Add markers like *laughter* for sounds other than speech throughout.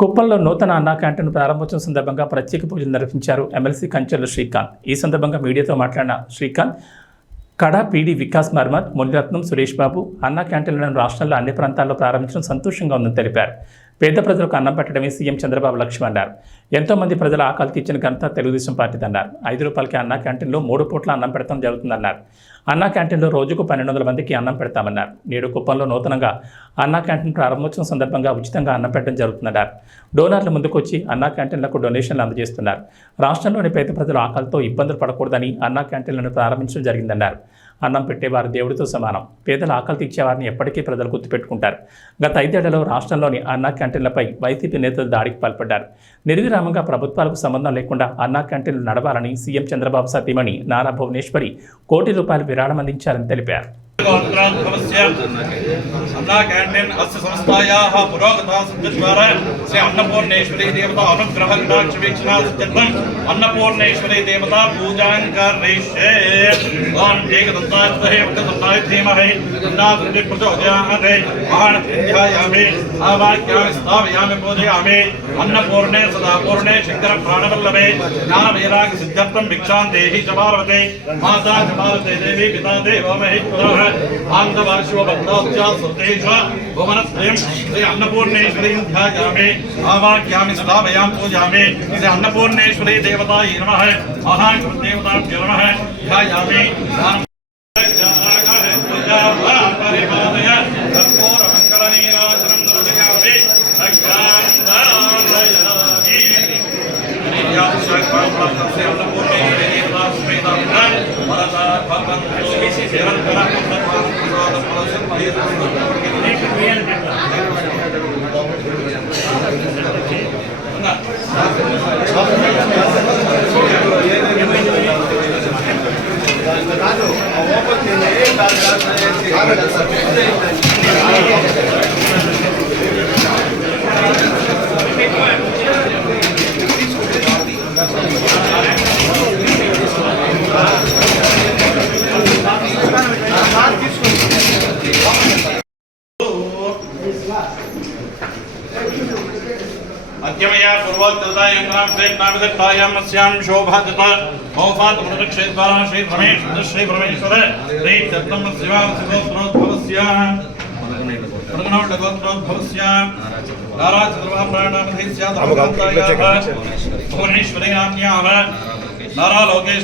కుప్పంలో నూతన అన్నా క్యాంటీన్ ప్రారంభోత్సవం సందర్భంగా ప్రత్యేక పూజలు నిర్వహించారు ఎమ్మెల్సీ కంచెల శ్రీకాంత్. ఈ సందర్భంగా మీడియాతో మాట్లాడిన శ్రీకాంత్ కడ పీడి వికాస్ మర్మత్ మునిరత్నం సురేష్ బాబు అన్నా క్యాంటీన్లను రాష్ట్రంలో అన్ని ప్రాంతాల్లో ప్రారంభించడం సంతోషంగా ఉందని తెలిపారు. పేద ప్రజలకు అన్నం పెట్టడమే సీఎం చంద్రబాబు లక్ష్యం అన్నారు. ఎంతోమంది ప్రజల ఆకలి తీర్చిన ఘనత తెలుగుదేశం పార్టీది అన్నారు. ఐదు రూపాయలకి అన్నా క్యాంటీన్లో మూడు పూట్ల అన్నం పెడతాం జరుగుతుందన్నారు. అన్నా క్యాంటీన్లో రోజుకు పన్నెండు వందల మందికి అన్నం పెడతామన్నారు. నేడు కుప్పంలో నూతనంగా అన్నా క్యాంటీన్ ప్రారంభోత్సవం సందర్భంగా ఉచితంగా అన్నం పెట్టడం జరుగుతుందన్నారు. డోనర్లు ముందుకొచ్చి అన్నా క్యాంటీన్లకు డొనేషన్లు అందజేస్తున్నారు. రాష్ట్రంలోని పేద ప్రజలు ఆకలితో ఇబ్బందులు పడకూడదని అన్నా క్యాంటీన్లను ప్రారంభించడం జరిగిందన్నారు. అన్నం పెట్టేవారు దేవుడితో సమానం. పేదల ఆకలి తీర్చేవారిని ఎప్పటికీ ప్రజలు గుర్తుపెట్టుకుంటారు. గత ఐదేళ్ళలో రాష్ట్రంలోని అన్నా క్యాంటీన్లపై వైసీపీ నేతలు దాడికి పాల్పడ్డారు. నిర్విరామంగా ప్రభుత్వాలకు సంబంధం లేకుండా అన్నా క్యాంటీన్లు నడవాలని సీఎం చంద్రబాబు సతీమణి నారా భువనేశ్వరి కోటి రూపాయలు విరాళం అందించారని తెలిపారు. अन्ना कैण्टीन् अस्य संस्थायाः पुरोगता सद्विद्वारा श्री अन्नपूर्णेश्वरी देवता अनुग्रह कटाक्षवीक्षणा सत्यर्थम् अन्नपूर्णेश्वरी देवता पूजां करिष्ये ॐ एकदन्ताय वक्रदन्ताय धीमहि तन्नादृति प्रचोदयामहे महानन्द्यायामि आवाक्यामि स्थापयामि पूजयामि अन्नपूर्णे सदा पूर्णे शङ्करप्राणवल्लभे ज्ञानवैराग्य सिद्ध्यर्थं भिक्षां देहि च पार्वते माता च पार्वते देवी पिता देवो महेश्वरः। बान्धवाशिवबन्धोत्या सुतेष भुवनत्रयं श्री अन्नपूर्णेश्वरीं ध्यायामि। आवाक्यामि स्थापयां पूजामि। श्री अन्नपूर्णेश्वरी देवतायै नमः। महाकृतदेवताभ्यो नमः। ध्यायामि। లక్ష్మీసి నిరంతర కాదు ఓపెన్ చేయండి पूर्वोत्तरतायां प्रयत्नाविदत्तायां अस्यां शोभादत मौपातमनुक्षेद्वारा श्री रमेश श्री परमेश्वर श्री दत्तम शिवां शिवोत्तरोद्भवस्य प्रगणोड्डगोत्रोद्भवस्य नाराचन्द्रमाप्राणामधेस्या धर्मकान्तायाः भुवनेश्वरी नाम्न्याः नारा लोकेश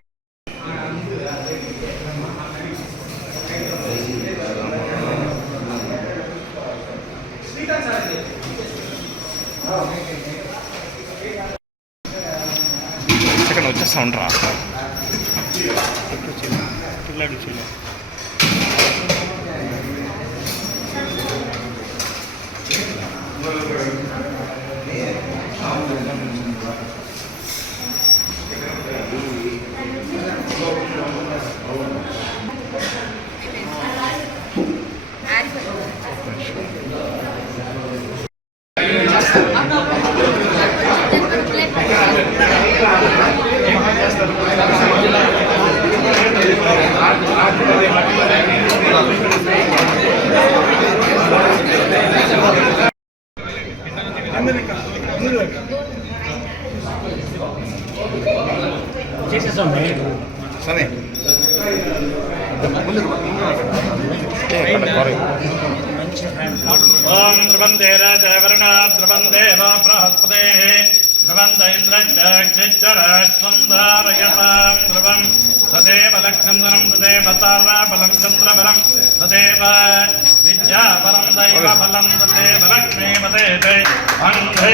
వచ్చేస్తా ఉండరా పిల్లాడు చిన్న సరే बृहस्पतेः ध्रुवन्त इन्द्रश्चिश्चरश्वं धारयतां ध्रुवं तदेव लक्ष्मन्दनं तदेव ताराबलं चन्द्रबलं तदेव विद्याबलं दैवबलं तदेव लक्ष्मीपते अन्धे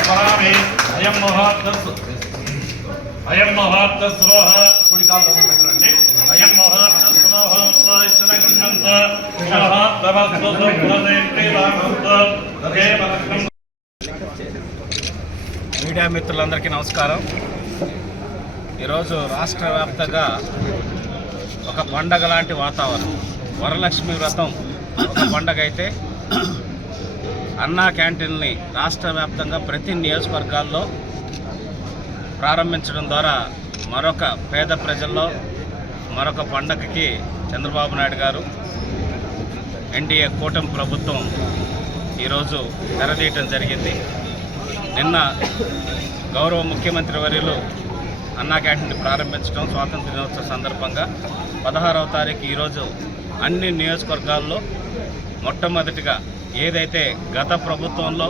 स्वामी अयं मुहूर्तः అయం మహాత్మ స్రోహ కుడి కాళ్ళు పెట్టండి అయం మహాత్మ స్రోహ ఇచ్చిన గుణంత మహాత్మ శ్రీరామంత తదేవ మీడియా మిత్రులందరికీ నమస్కారం. ఈరోజు రాష్ట్ర వ్యాప్తంగా ఒక పండగ లాంటి వాతావరణం. వరలక్ష్మి వ్రతం ఒక పండగ అయితే. అన్నా క్యాంటీన్ని రాష్ట్ర వ్యాప్తంగా ప్రతి నియోజకవర్గాల్లో ప్రారంభించడం ద్వారా మరొక పేద ప్రజల్లో మరొక పండగకి చంద్రబాబు నాయుడు గారు ఎన్డీఏ కూటమి ప్రభుత్వం ఈరోజు తెరదీయటం జరిగింది. నిన్న గౌరవ ముఖ్యమంత్రి వర్యులు అన్నా క్యాంటీన్ ప్రారంభించడం స్వాతంత్ర దినోత్సవ సందర్భంగా పదహారవ తారీఖు ఈరోజు అన్ని నియోజకవర్గాల్లో మొట్టమొదటిగా ఏదైతే గత ప్రభుత్వంలో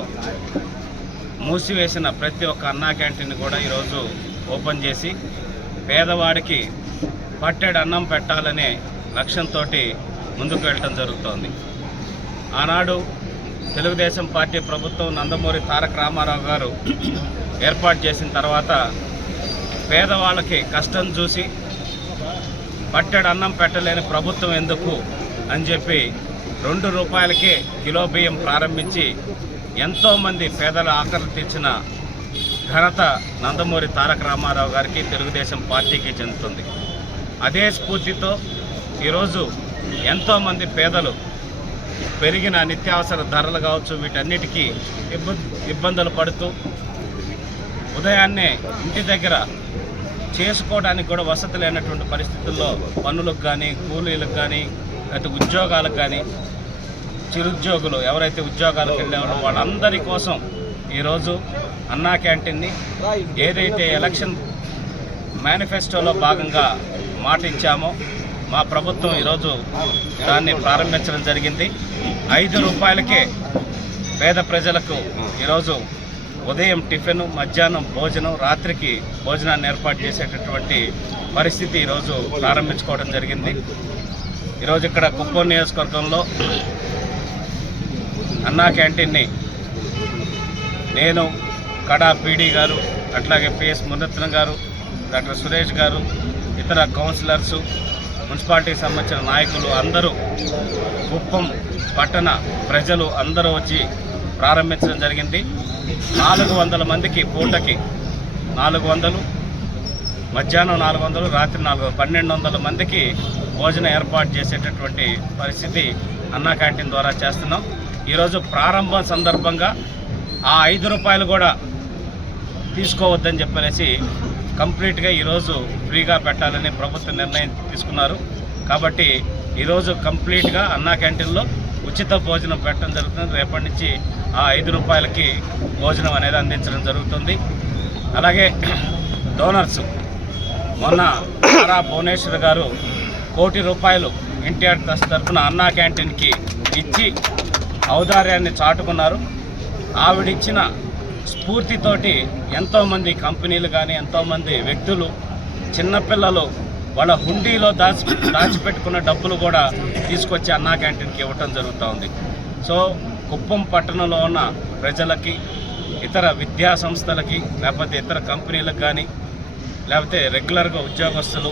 మూసివేసిన ప్రతి ఒక్క అన్నా క్యాంటీన్ కూడా ఈరోజు ఓపెన్ చేసి పేదవాడికి పట్టెడు అన్నం పెట్టాలనే లక్ష్యంతో ముందుకు వెళ్ళటం జరుగుతోంది. ఆనాడు తెలుగుదేశం పార్టీ ప్రభుత్వం నందమూరి తారక రామారావు గారు ఏర్పాటు చేసిన తర్వాత పేదవాళ్ళకి కష్టం చూసి పట్టెడు అన్నం పెట్టలేని ప్రభుత్వం ఎందుకు అని చెప్పి రెండు రూపాయలకే కిలో బియ్యం ప్రారంభించి ఎంతోమంది పేదల ఆకలి తెచ్చిన ఘనత నందమూరి తారక రామారావు గారికి తెలుగుదేశం పార్టీకి చెందుతుంది. అదే స్ఫూర్తితో ఈరోజు ఎంతోమంది పేదలు పెరిగిన నిత్యావసర ధరలు కావచ్చు వీటన్నిటికీ ఇబ్బ- ఇబ్బందులు పడుతూ ఉదయాన్నే ఇంటి దగ్గర చేసుకోవడానికి కూడా వసతి లేనటువంటి పరిస్థితుల్లో పనులకు కానీ కూలీలకు కానీ లేకపోతే ఉద్యోగాలకు కానీ చిరుద్యోగులు ఎవరైతే ఉద్యోగాలకు వెళ్ళేవారో వాళ్ళందరి కోసం ఈరోజు అన్నా క్యాంటీన్ని ఏదైతే ఎలక్షన్ మేనిఫెస్టోలో భాగంగా మాట ఇచ్చామో మా ప్రభుత్వం ఈరోజు దాన్ని ప్రారంభించడం జరిగింది. ఐదు రూపాయలకే పేద ప్రజలకు ఈరోజు ఉదయం టిఫిన్ మధ్యాహ్నం భోజనం రాత్రికి భోజనాన్ని ఏర్పాటు చేసేటటువంటి పరిస్థితి ఈరోజు ప్రారంభించుకోవడం జరిగింది. ఈరోజు ఇక్కడ కుప్పం నియోజకవర్గంలో అన్నా క్యాంటీన్ని నేను కడా పీడీ గారు అట్లాగే పిఎస్ మురత్నం గారు డాక్టర్ సురేష్ గారు ఇతర కౌన్సిలర్సు మున్సిపాలిటీకి సంబంధించిన నాయకులు అందరూ కుప్పం పట్టణ ప్రజలు అందరూ వచ్చి ప్రారంభించడం జరిగింది. నాలుగు వందల మందికి పూటకి నాలుగు వందలు మధ్యాహ్నం నాలుగు వందలు రాత్రి నాలుగు పన్నెండు వందల మందికి భోజనం ఏర్పాటు చేసేటటువంటి పరిస్థితి అన్నా క్యాంటీన్ ద్వారా చేస్తున్నాం. ఈరోజు ప్రారంభం సందర్భంగా ఆ ఐదు రూపాయలు కూడా తీసుకోవద్దని చెప్పనేసి కంప్లీట్గా ఈరోజు ఫ్రీగా పెట్టాలని ప్రభుత్వం నిర్ణయం తీసుకున్నారు. కాబట్టి ఈరోజు కంప్లీట్గా అన్నా క్యాంటీన్లో ఉచిత భోజనం పెట్టడం జరుగుతుంది. రేపటి నుంచి ఆ ఐదు రూపాయలకి భోజనం అనేది అందించడం జరుగుతుంది. అలాగే *clears throat* డోనర్స్ మొన్న తారా భువనేశ్వర్ గారు కోటి రూపాయలు ఎన్టీఆర్ ట్రస్ట్ తరఫున అన్నా క్యాంటీన్కి ఇచ్చి ఔదార్యాన్ని చాటుకున్నారు. ఆవిడిచ్చిన స్ఫూర్తితోటి ఎంతోమంది కంపెనీలు కానీ ఎంతోమంది వ్యక్తులు చిన్నపిల్లలు వాళ్ళ హుండీలో దాచి దాచిపెట్టుకున్న డబ్బులు కూడా తీసుకొచ్చి అన్నా క్యాంటీన్కి ఇవ్వటం జరుగుతూ ఉంది. సో కుప్పం పట్టణంలో ఉన్న ప్రజలకి ఇతర విద్యా సంస్థలకి లేకపోతే ఇతర కంపెనీలకు కానీ లేకపోతే రెగ్యులర్గా ఉద్యోగస్తులు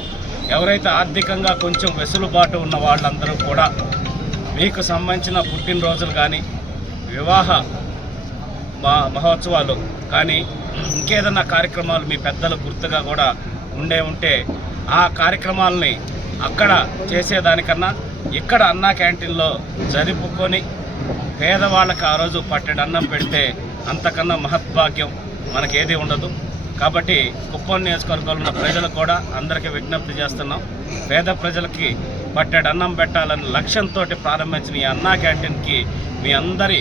ఎవరైతే ఆర్థికంగా కొంచెం వెసులుబాటు ఉన్న వాళ్ళందరూ కూడా మీకు సంబంధించిన పుట్టినరోజులు కానీ వివాహ మా మహోత్సవాలు. కానీ ఇంకేదన్నా కార్యక్రమాలు మీ పెద్దలు గుర్తుగా కూడా ఉండే ఉంటే ఆ కార్యక్రమాలని అక్కడ చేసేదానికన్నా ఇక్కడ అన్నా క్యాంటీన్లో జరుపుకొని పేదవాళ్ళకి ఆ రోజు పట్టెడు అన్నం పెడితే అంతకన్నా మహద్భాగ్యం మనకేది ఉండదు. కాబట్టి కుప్పం నియోజకవర్గంలో ఉన్న ప్రజలు కూడా అందరికీ విజ్ఞప్తి చేస్తున్నాం. పేద ప్రజలకి పట్టెడు అన్నం పెట్టాలని లక్ష్యంతో ప్రారంభించిన ఈ అన్నా క్యాంటీన్కి మీ అందరి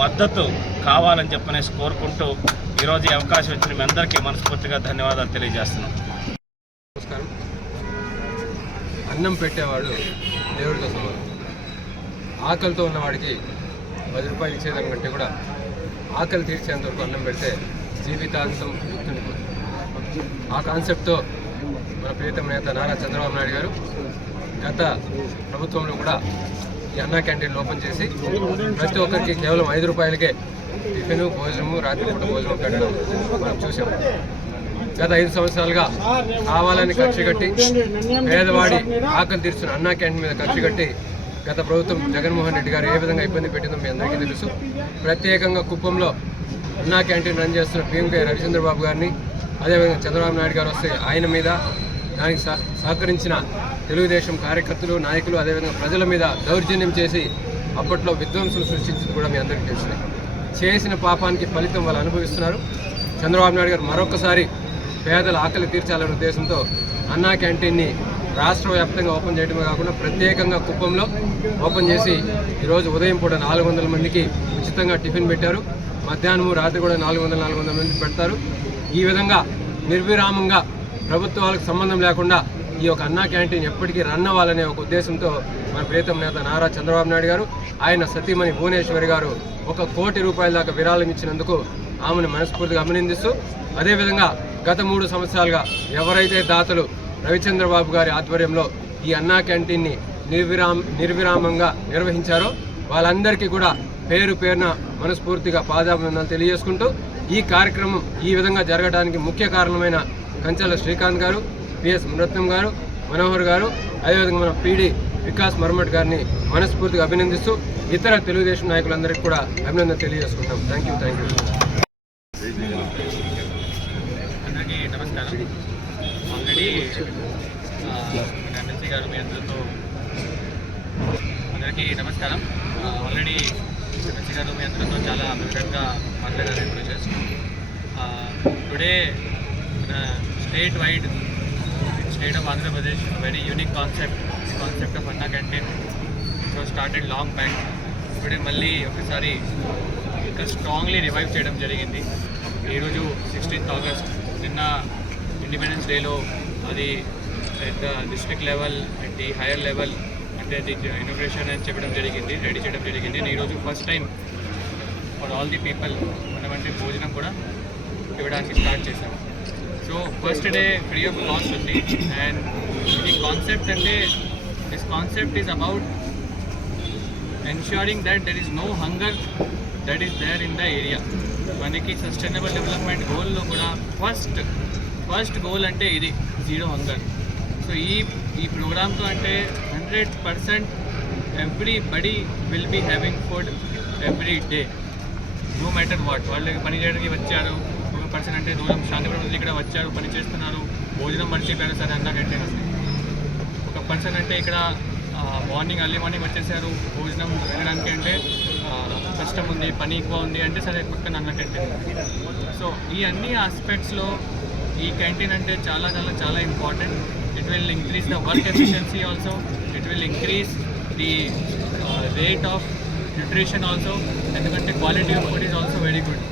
మద్దతు కావాలని చెప్పనేసి కోరుకుంటూ ఈరోజు ఈ అవకాశం ఇచ్చిన మీ అందరికీ మనస్ఫూర్తిగా ధన్యవాదాలు తెలియజేస్తున్నాం. నమస్కారం. అన్నం పెట్టేవాడు దేవుడితో సమానం. ఆకలితో ఉన్నవాడికి పది రూపాయలు ఇచ్చేదానికంటే కూడా ఆకలి తీర్చేంత వరకు అన్నం పెడితే జీవితాంతం గుర్తుండిపోతుంది. ఆ కాన్సెప్ట్తో మన ప్రియతమ నేత నారా చంద్రబాబు నాయుడు గారు గత ప్రభుత్వంలో కూడా ఈ అన్నా క్యాంటీన్లు ఓపెన్ చేసి ప్రతి ఒక్కరికి కేవలం ఐదు రూపాయలకే టిఫిన్ భోజనము రాత్రిపూట భోజనం పెట్టడం మనం చూసాం. గత ఐదు సంవత్సరాలుగా కావాలని ఖర్చు కట్టి పేదవాడి ఆకలి తీర్చున్న అన్నా క్యాంటీన్ మీద ఖర్చు కట్టి గత ప్రభుత్వం జగన్మోహన్ రెడ్డి గారు ఏ విధంగా ఇబ్బంది పెట్టిందో మీ అందరికీ తెలుసు. ప్రత్యేకంగా కుప్పంలో అన్నా క్యాంటీన్ రన్ చేస్తున్న పీఎంకే రవిచంద్రబాబు గారిని అదేవిధంగా చంద్రబాబు నాయుడు గారు వస్తే ఆయన మీద దానికి సహ- సహకరించిన తెలుగుదేశం కార్యకర్తలు నాయకులు అదేవిధంగా ప్రజల మీద దౌర్జన్యం చేసి అప్పట్లో విధ్వంసం సృష్టించింది కూడా మీ అందరికీ తెలిసింది. చేసిన పాపానికి ఫలితం వాళ్ళు అనుభవిస్తున్నారు. చంద్రబాబు నాయుడు గారు మరొకసారి పేదల ఆకలి తీర్చాలనే ఉద్దేశంతో అన్నా క్యాంటీన్ని రాష్ట్ర వ్యాప్తంగా ఓపెన్ చేయడమే కాకుండా ప్రత్యేకంగా కుప్పంలో ఓపెన్ చేసి ఈరోజు ఉదయం పూట నాలుగు వందల మందికి ఉచితంగా టిఫిన్ పెట్టారు. మధ్యాహ్నము రాత్రి కూడా నాలుగు వందల నాలుగు వందల మంది పెడతారు. ఈ విధంగా నిర్విరామంగా ప్రభుత్వాలకు సంబంధం లేకుండా ఈ యొక్క అన్నా క్యాంటీన్ ఎప్పటికీ రన్ అవ్వాలనే ఒక ఉద్దేశంతో మన ప్రీతం నేత నారా చంద్రబాబు నాయుడు గారు ఆయన సతీమణి భువనేశ్వరి గారు ఒక కోటి రూపాయల దాకా విరాళం ఇచ్చినందుకు ఆమెను మనస్ఫూర్తిగా అభినందిస్తూ అదేవిధంగా గత మూడు సంవత్సరాలుగా ఎవరైతే దాతలు రవిచంద్రబాబు గారి ఆధ్వర్యంలో ఈ అన్నా క్యాంటీన్ని నిర్విరామ నిర్విరామంగా నిర్వహించారో వాళ్ళందరికీ కూడా పేరు పేరున మనస్ఫూర్తిగా పాదాభినందనలు తెలియజేసుకుంటూ ఈ కార్యక్రమం ఈ విధంగా జరగడానికి ముఖ్య కారణమైన కంచాల శ్రీకాంత్ గారు పిఎస్ మునరత్నం గారు మనోహర్ గారు అదేవిధంగా మన పీడి వికాస్ మర్మట్ గారిని మనస్ఫూర్తిగా అభినందిస్తూ ఇతర తెలుగుదేశం నాయకులందరికీ కూడా అభినందన తెలియజేసుకుంటాం. థ్యాంక్ యూ థ్యాంక్ యూ అందరికీ నమస్కారం. ఆల్రెడీ ఎమ్మెల్సీ గారు మీ అందరితో అందరికీ నమస్కారం. ఆల్రెడీ ఎమ్మెల్సీ గారు మీ అందరితో చాలా వివరంగా మాట్లాడారు process today state wide state of Andhra Pradesh very unique concept concept of Anna canteen so started long back ఇప్పుడే మళ్ళీ ఒకసారి ఇంకా స్ట్రాంగ్లీ రివైవ్ చేయడం జరిగింది. ఈరోజు సిక్స్టీన్త్ ఆగస్ట్ నిన్న ఇండిపెండెన్స్ డేలో అది at the district level at the higher level అంటే ది ఇన్నోగ్రేషన్ అని చెప్పడం జరిగింది రెడీ చేయడం జరిగింది. నేను ఈరోజు first time for all the people మనం అంటే భోజనం కూడా ఇవ్వడానికి స్టార్ట్ చేశాము so first day free of cost ఉంది అండ్ ఈ కాన్సెప్ట్ అంటే this concept is about ensuring that there is no hunger that is there in the area. మనకి సస్టైనబుల్ డెవలప్మెంట్ గోల్లో కూడా ఫస్ట్ ఫస్ట్ గోల్ అంటే ఇది జీరో హంగర్ సో ఈ ఈ ప్రోగ్రామ్తో అంటే hundred percent everybody will be having food every day no matter what వాళ్ళు పని చేయడానికి వచ్చారు ఒక పర్సన్ అంటే దూరం శాంతిపురం నుంచి ఇక్కడ వచ్చారు పని చేస్తున్నారు భోజనం మర్చిపోయారు సరే అన్నా కంటే ఒక పర్సన్ అంటే ఇక్కడ మార్నింగ్ అర్లీ మార్నింగ్ వచ్చేసారు భోజనం వెళ్ళడానికి అంటే కష్టం ఉంది పని ఎక్కువ ఉంది అంటే సరే పక్కన అన్న క్యాంటీన్ సో ఈ అన్ని ఆస్పెక్ట్స్లో ఈ క్యాంటీన్ అంటే చాలా చాలా చాలా important it will increase the work efficiency also it will increase the rate of nutrition also ఎందుకంటే quality of food is also very good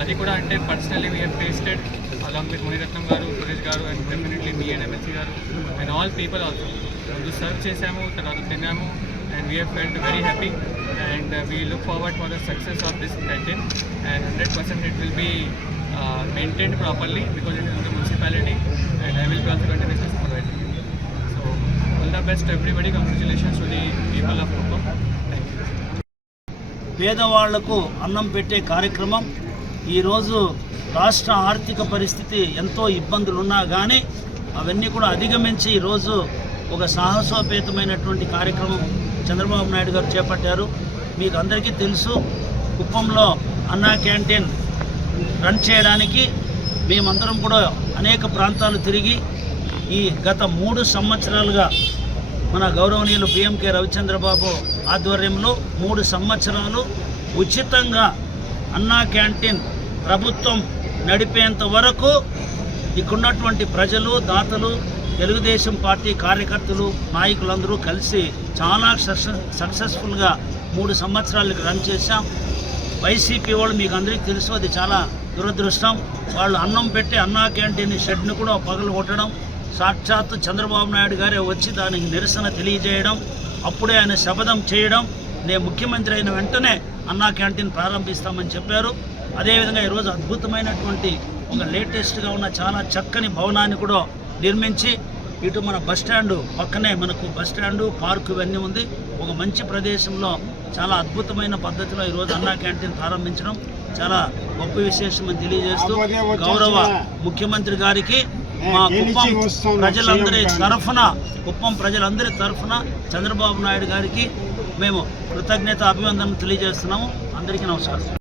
అది కూడా అంటే personally we have tasted along with Munirathnam garu Suresh garu and definitely me and MSC garu and all people also ముందు serve చేసాము తర్వాత తిన్నాము and we felt very happy and we look forward for the success of this canteen and hundred percent it will be maintained properly because it is the municipality and I will be also continues provide so all the best everybody congratulations to the people of Kuppam thank you పేదవాళ్ళకు అన్నం పెట్టే కార్యక్రమం ఈరోజు రాష్ట్ర ఆర్థిక పరిస్థితి ఎంతో ఇబ్బందులు ఉన్నా కానీ అవన్నీ కూడా అధిగమించి ఈరోజు ఒక సాహసోపేతమైనటువంటి కార్యక్రమం చంద్రబాబు నాయుడు గారు చేపట్టారు. మీకు అందరికీ తెలుసు కుప్పంలో అన్నా క్యాంటీన్ రన్ చేయడానికి మేమందరం కూడా అనేక ప్రాంతాలు తిరిగి ఈ గత మూడు సంవత్సరాలుగా మన గౌరవనీయులు పిఎంకే రవిచంద్రబాబు ఆధ్వర్యంలో మూడు సంవత్సరాలు ఉచితంగా అన్నా క్యాంటీన్ ప్రభుత్వం నడిపేంత వరకు ఇక్కడున్నటువంటి ప్రజలు దాతలు తెలుగుదేశం పార్టీ కార్యకర్తలు నాయకులందరూ కలిసి చాలా సక్సెస్ సక్సెస్ఫుల్గా మూడు సంవత్సరాలకు రన్ చేశాం. వైసీపీ వాళ్ళు మీకు అందరికీ తెలుసు అది చాలా దురదృష్టం. వాళ్ళు అన్నం పెట్టి అన్నా క్యాంటీన్ షెడ్ను కూడా పగలు కొట్టడం. సాక్షాత్తు చంద్రబాబు నాయుడు గారే వచ్చి దానికి నిరసన తెలియజేయడం. అప్పుడే ఆయన శపథం చేయడం. నేను ముఖ్యమంత్రి అయిన వెంటనే అన్నా క్యాంటీన్ ప్రారంభిస్తామని చెప్పారు. అదేవిధంగా ఈరోజు అద్భుతమైనటువంటి ఒక లేటెస్ట్గా ఉన్న చాలా చక్కని భవనాన్ని కూడా నిర్మించి ఇటు మన బస్ స్టాండ్ పక్కనే మనకు బస్ స్టాండు పార్కు ఇవన్నీ ఉంది. ఒక మంచి ప్రదేశంలో చాలా అద్భుతమైన పద్ధతిలో ఈరోజు అన్నా క్యాంటీన్ ప్రారంభించడం చాలా గొప్ప విశేషం అని తెలియజేస్తూ గౌరవ ముఖ్యమంత్రి గారికి మా కుప్పం ప్రజలందరి తరఫున కుప్పం ప్రజలందరి తరఫున చంద్రబాబు నాయుడు గారికి మేము కృతజ్ఞత అభివందనలు తెలియజేస్తున్నాము. అందరికీ నమస్కారం.